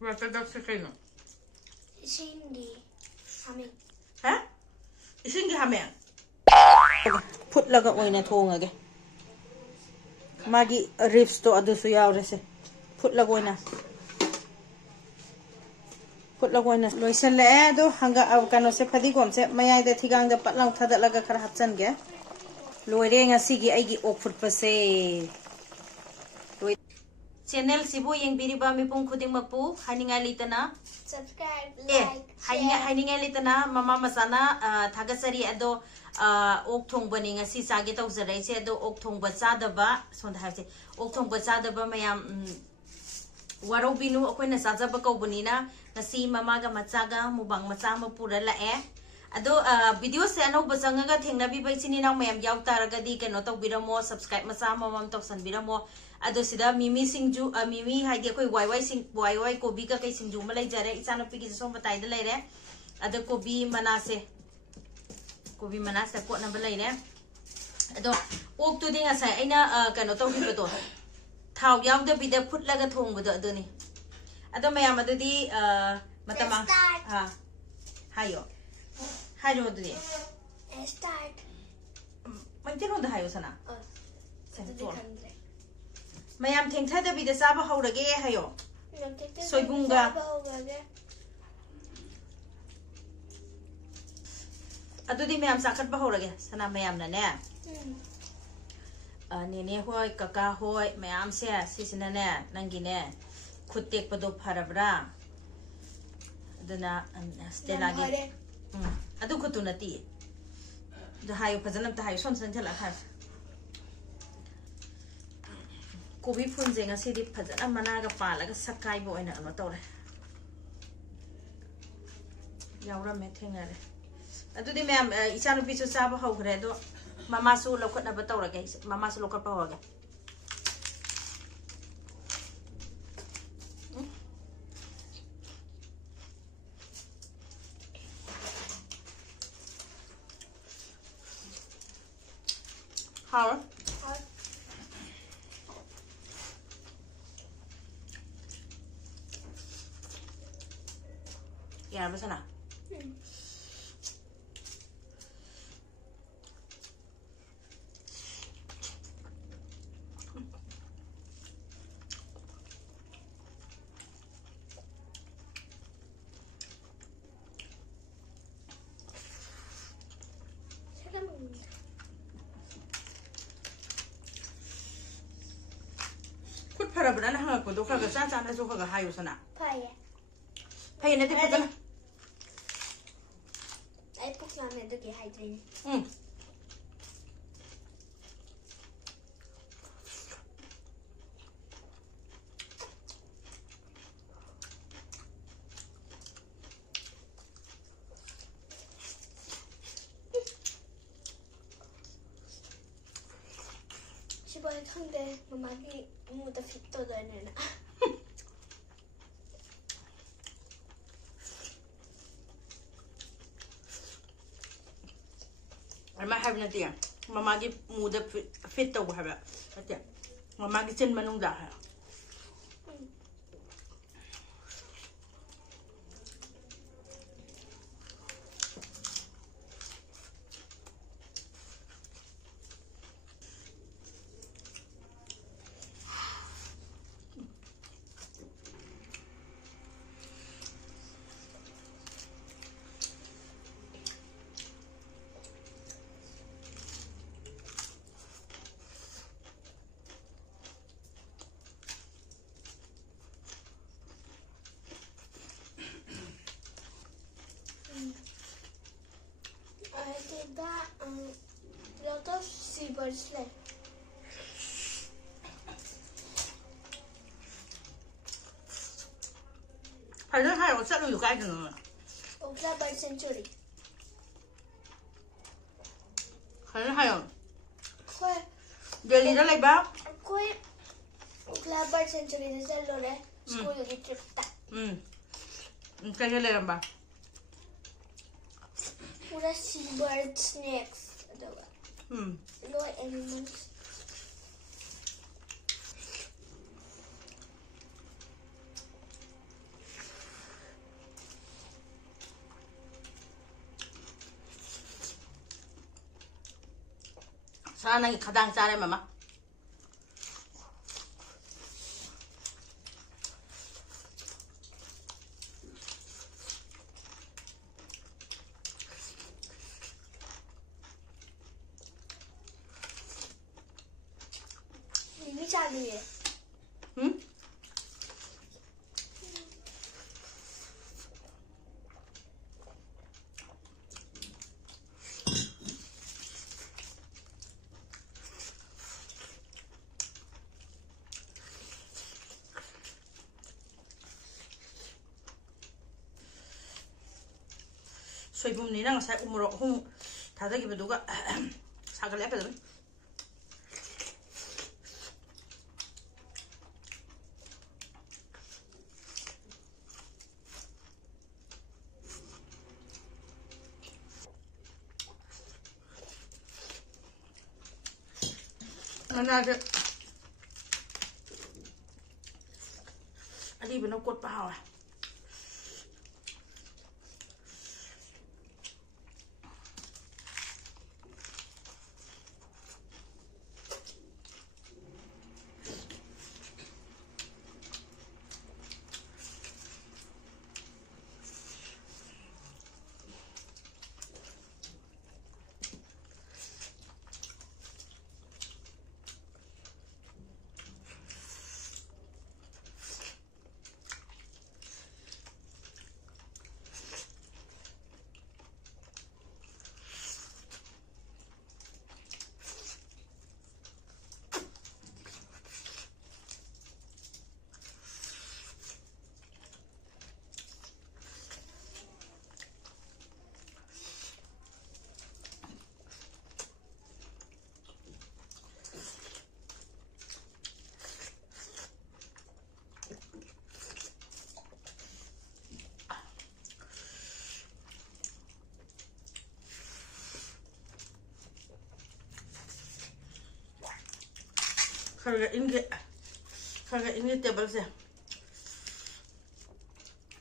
Orthodox kayno. Isingi hamen. Ha? Isingi hamen. Put laga oina thongage. Magi ribs to adusu yaurese. Put laga oina. Put laga oina. Loisal le do hanga kano se phadigom se mayai de thigang da patlang thada laga khara hapchan ge. Loire ngasigi aigi ok food pase. Channel sibu yang biriba mi pung khuding mapu haninga litana Subscribe, like, haninga litana mama masana thagasari ado ok thong bani ngasi sage taw zarai se ado ok thong ba chadaba sonda ha se ok thong ba chadaba mayam waro binu akoina sajaba ko bunina ngasi mama ga machaga mubang macha ma pura la ado video se ano basangaga thengna bi bai chini na mayam yaw taraga di keno taw biramo subscribe macha mamam taw san biramo ado sida mimi singju mimi haide koi yy kobi ka kai singju ma lai jare isana pi ki som batai da lai re ado kobi manase ko na ba lai re ado ok tu dinga sai aina kano taw bi to thau yaw da bi da phut laga thong bu do ni ado mayam ado di matama ha hayo hayo do di start. Maitino da hayo sana mayam thengtha da bi da saba haurage hayo soibunga adudi mayam sakat ba haurage sana mayam na ne nene hoi kaka hoi mayam se sisina ne nangi ne khutek pado pharabra aduna stela ge adu khutu nati da hayo phajana ta hayo son thala khar kobi phunje ngasi di phajana managa palaga sakai bo ina ano tawre yaura me thengare adudi ma'am ichanu pichu saba hogre do mama su lokotna ba tawrage mama su lokot pa hoga how ya ba sana kut para bana ha ko do ka ga sa na so ka ga hayo sana paye ne te phajana ai puk la me do ki hai train Sibai khangde mama ki mu da fit to da ne na ma have na tia mama gi muda fit to ha ba tia mama gi chen manung da ha lot of seabirds left.反正还有这路有干净的， Okla Bird Sanctuary. 反正还有 Koi 这里的那边， koi Okla Bird Sanctuary de challo re school ki trip ta. 这些那吧， Pura seabird snakes adoga. No animals. 사랑이 가장 잘해 마마. 이미 잘해. 응? 소이품니랑 ꯉꯁꯥꯏ 우무럭 홍 다다기ꯕ두가 사글레거든. 나한테 아리브는 꽃바와. Karga inge table se.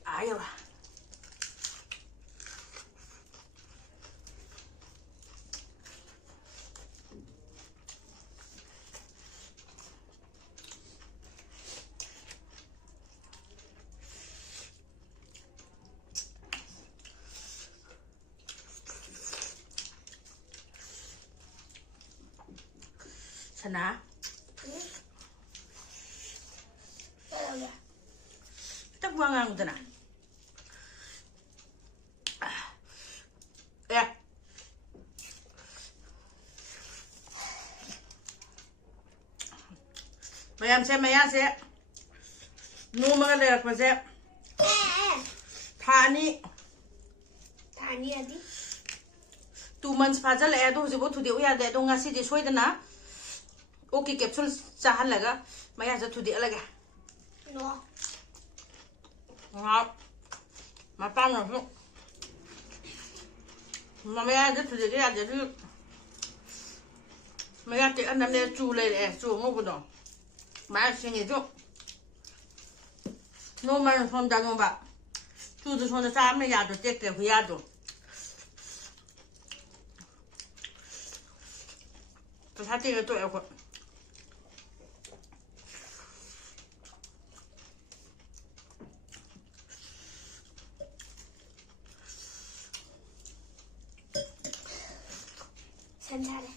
Ayo. Sana. Chắc qua ngang một tên à? Ê. Mày ăn xem nu mà cái mà xem thani 아니. 2 months 파절 애도 지고 투디오 야 돼도 ngasi di 소이드나 오케이 캡슐 짜할래가 마야 저 투디 알아가 너. 마빵은 마야 저 투디 야 돼. 마야 때 안남네 주래 주 뭐보다 마싱이 줘. 너만 손자는 봐. 주도 손에 싸면 야도 떼게 후야도. 또 사태가 또 여고. 괜찮아.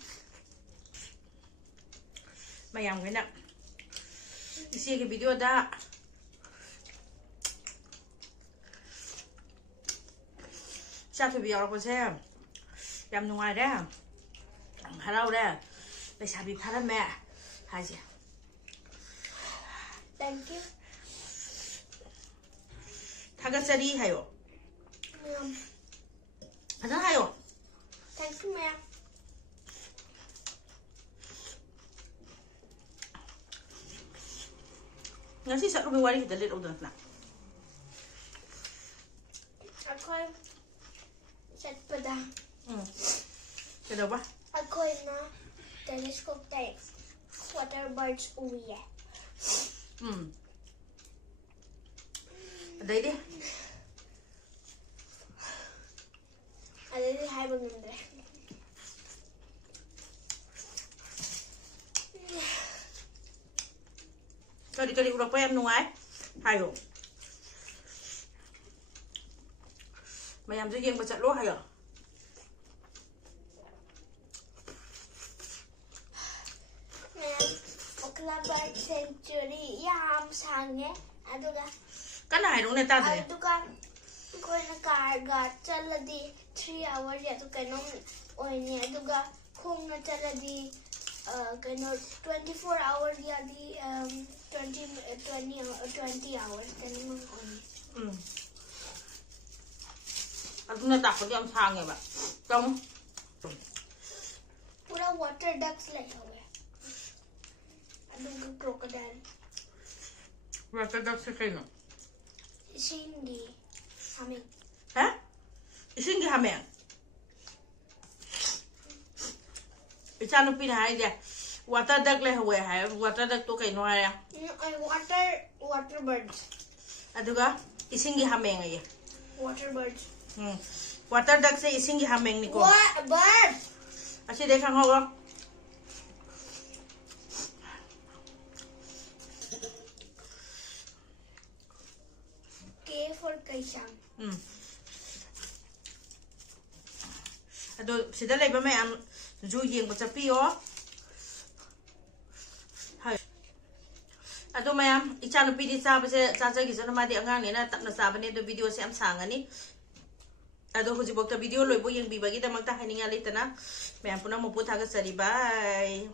Mayam cái nè. Xem cái video đó. Sao thì video con xem. Làm ngoài đó. Hello đó. Bây giờ bị phá đó mẹ. Hai gì? Thank you. 타가짜리 하요. 하나 하요. Thank you, ma'am. Ngasi sa rubi wari kita lihat udah nak. Ako set pa da. Kenapa? Ako na telescope tayo. Water birds uwi. Ada ini? Ada di hai bang nandre. kari urak pa yam nuai hayo mayam ju yeng ba chat lo hayo Clapboard century yam sange aduga kana hai rong ne ta de aduga koi na car ga chaladi 3 hours ya to kaino oine aduga khong na chaladi kaino 24 hours ya di 20 hours kaino oine aduna ta ko yam sange ba tong pura water ducks like howe aduga crocodile water ducks se kaino Cindy humming ha ising gi hamen ichanu pin hai dia water duck le hawe hai water duck to kaino hai water birds aduga ising gi hamen ai water birds water duck se ising gi hamen ni ko what bird asi de khang ho K for kaisang ado sida lei ba mayam ju yeng ba chapi o hai ado mayam ichanu pi di cha ba se cha cha gi sa ma di angang ne na tapna sa ba ne do video se am sang ani ado huji bok ta video loi bo yeng bi ba gi da mak ta haninga le ta na mayam puna mo pu tha ga sari bye